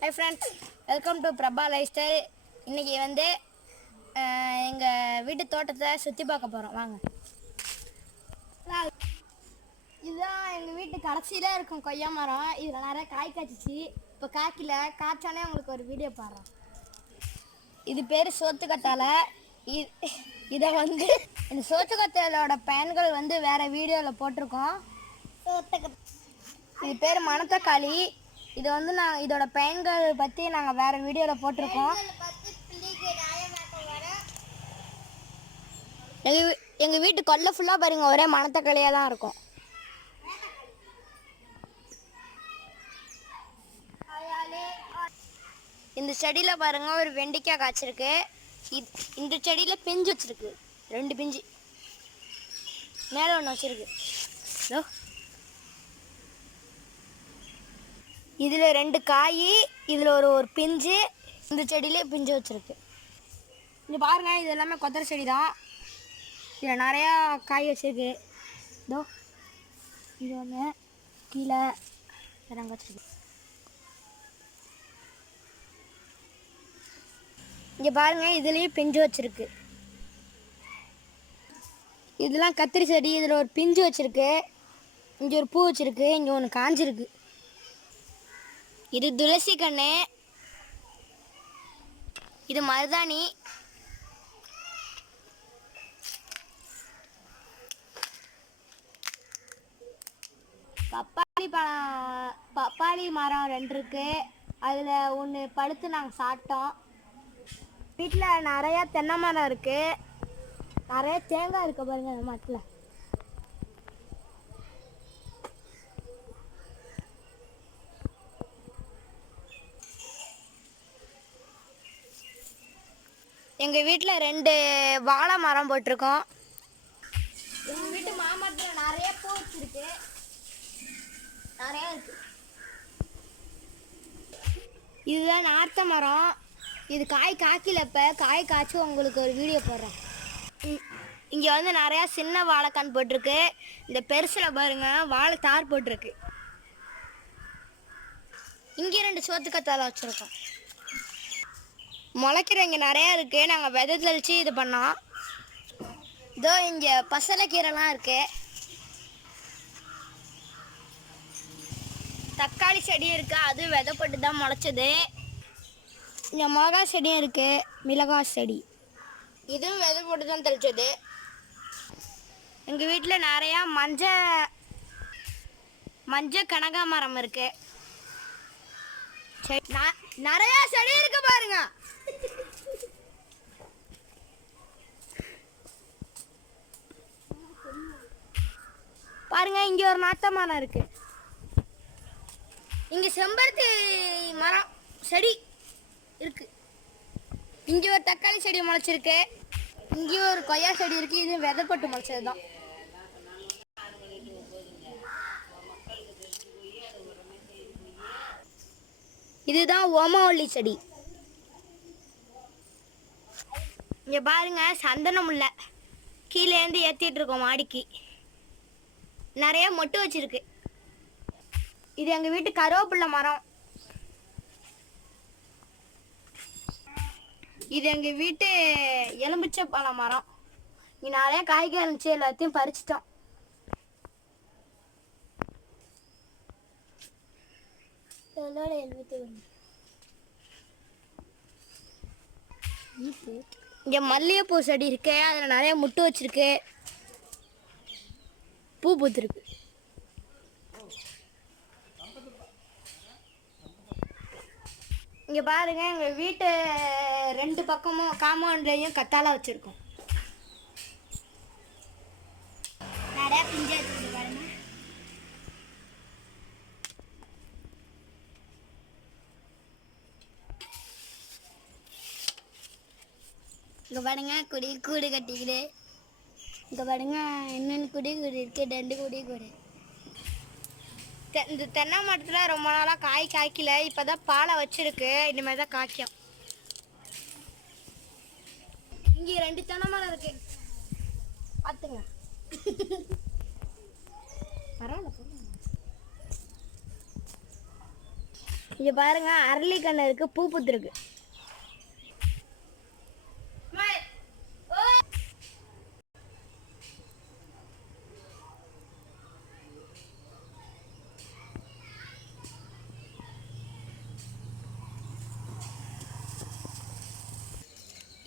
Hi friends welcome to Prabha life style இன்றைக்கி வந்து எங்கள் வீட்டு தோட்டத்தை சுற்றி பார்க்க போகிறோம் வாங்க. இதுதான் எங்கள் வீட்டு கடைசியில் இருக்கும் கொய்யா மரம். இதில் நிறைய காய் காய்ச்சிச்சு. இப்போ காய்க்கல. காய்ச்சானே உங்களுக்கு ஒரு வீடியோ பாடுறோம் இது பேர் சோத்துக்கத்தாழை இ- இதை வந்து இந்த சோத்துக்கத்தாழோட பயன்கள் வந்து வேற வீடியோவில் போட்டிருக்கோம். இது பேர் மணத்தக்காளி. இது வந்து நான் இதோட பயன்கள் பற்றி நாங்கள் வேறு வீடியோவில் போட்டிருக்கோம். எங்கள் எங்கள் வீட்டு கொல்லை ஃபுல்லாக பாருங்க ஒரே மணத்தக்காளியாக தான் இருக்கும். இந்த செடியில் பாருங்க ஒரு வெண்டைக்காய் காய்ச்சிருக்கு. இந்த செடியில் பிஞ்சு வச்சுருக்கு. ரெண்டு பிஞ்சு. மேலே ஒன்று வச்சுருக்கு. ஹலோ இதில் ரெண்டு காய் இதில் ஒரு ஒரு பிஞ்சு இந்த செடியிலே பிஞ்சு வச்சுருக்கு. இங்கே பாருங்க இது எல்லாமே கொத்தரை செடி தான் இதில் நிறையா காய் வச்சுருக்கு. இதோ இது ஒன்று கீழே இறங்க வச்சிருக்கு. இங்கே பாருங்க இதுலேயும் பிஞ்சு வச்சிருக்கு. இதெல்லாம் கத்திரி செடி இதில் ஒரு பிஞ்சு வச்சுருக்கு. இங்கே ஒரு பூ வச்சுருக்கு இங்கே ஒன்று காஞ்சிருக்கு. இது துளசி கண்ணு. இது மருதாணி. பப்பாளி பழம் பப்பாளி மரம் ரெண்டு இருக்கு. அதில் ஒன்று பழுத்து நாங்கள் சாப்பிட்டோம். வீட்டில் நிறையா தென்னை மரம் இருக்குது நிறைய தேங்காய் இருக்குது பாருங்கள் அந்த மரத்தில். எங்கள் வீட்டில் ரெண்டு வாழை மரம் போட்டிருக்கோம். எங்கள் வீட்டு மாமரத்தில் நிறைய பூ வச்சிருக்கு. நிறைய இருக்கு. இதுதான் நார்த்த மரம். இது காய் காய்க்கல இப்போ. காய் காய்ச்சி உங்களுக்கு ஒரு வீடியோ போடுறேன். இங்கே வந்து நிறையா சின்ன வாழைக்கான் போட்டிருக்கு. இந்த பெருசில் பாருங்க வாழை தார் போட்டிருக்கு. இங்கே ரெண்டு சோத்துக்கத்தால வச்சுருக்கோம். முளைக்கிற இங்கே நிறையா இருக்குது நாங்கள் விதை தெளித்து இது பண்ணோம். இதோ இங்கே பசலைக்கீரைலாம் இருக்குது தக்காளி செடியும் இருக்குது அது விதைப்பட்டு தான் முளைச்சது. இங்கே மிளகா செடியும் இருக்குது மிளகாய் செடி. இதுவும் விதை போட்டு தான் தெளிச்சது. எங்கள் வீட்டில் நிறையா மஞ்ச மஞ்சள் கனகாமரம் இருக்குது செடி ந- நிறையா செடி இருக்குது பாருங்க பாருங்க இங்க ஒரு நாத்த மரம் இருக்கு. இங்க செம்பருத்தி மரம் செடி இருக்கு. இங்க ஒரு தக்காளி செடி முளைச்சிருக்கு. இங்க ஒரு கொய்யா செடி இருக்கு. இது விதைப்பட்டு முளைச்சது தான் இதுதான் ஓமவல்லி செடி. இங்க பாருங்க சந்தனம் இல்லை கீழேருந்து ஏத்திட்டு இருக்கோம் மாடிக்கு. நிறைய மொட்டு வச்சிருக்கு. இது எங்க வீட்டு கருவேப்பிள்ளை மரம். இது எங்க வீட்டு எலும்பிச்சை பழம் மரம். இங்க நிறைய காய்கறி இருந்துச்சு எல்லாத்தையும் பறிச்சிட்டோம். இங்க மல்லிகைப்பூ செடி இருக்கு அதுல நிறைய முட்டு வச்சிருக்கு. பூ பூத்திருக்கு. இங்க பாருங்க எங்க வீட்டு ரெண்டு பக்கமும் காம்பவுண்ட்லயும் கத்தாழை வச்சிருக்கோம். நிறைய பிஞ்சு இருக்குது பாருங்க. பாருங்க குடி கூடு கட்டிக்கிட்டு இங்க பாருங்க என்னென்ன குடி குடி இருக்கு ரெண்டு குடி குடி. தெ- இந்த தென்னை மரத்தில் ரொம்ப நாளாக காய் காய்க்கல இப்போ தான் பாலை வச்சிருக்கு இனிமேல் தான் காய்க்கும். இங்கே ரெண்டு தென்னை மரம் இருக்கு. பார்த்துங்க பரவாயில்ல இங்க பாருங்க அரளி கண்ணு இருக்கு பூ பூத்துருக்கு.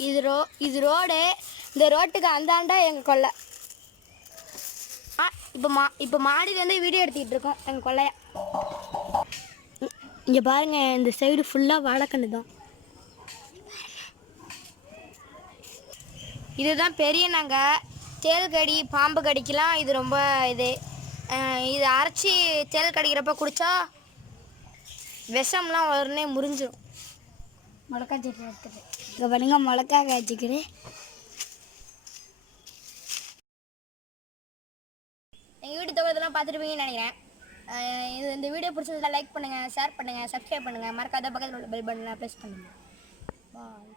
இது ரோ இது ரோடு. இந்த ரோட்டுக்கு அந்தாண்டா எங்கள் கொல்லை. ஆ இப்போ மா இப்போ மாடியிலேருந்து வீடியோ எடுத்துக்கிட்டு இருக்கோம் எங்கள் கொல்லைய. இங்கே பாருங்கள் இந்த சைடு ஃபுல்லாக வாழைக்கண்ணு தான். இதுதான் பெரிய நாங்கள் தேல் கடி பாம்பு கடிக்கெலாம். இது ரொம்ப இது. இது அரைச்சி தேல் கடிக்கிறப்ப குடித்தா விஷம்லாம் உடனே முறிஞ்சிடும் மிளகா செடி இருக்குது இங்கே பாருங்க மிளகா காய்ச்சிக்கிறேன் எங்கள் வீட்டு தொகுதியெல்லாம் பார்த்துருப்பீங்கன்னு நினைக்கிறேன். இது இந்த வீடியோ பிடிச்சதுல லைக் பண்ணுங்கள் ஷேர் பண்ணுங்கள் சப்ஸ்கிரைப் பண்ணுங்கள் மறக்காத பக்கத்தில் உள்ள பெல் பட்டனை ப்ரெஸ் பண்ணுங்கள் பாய்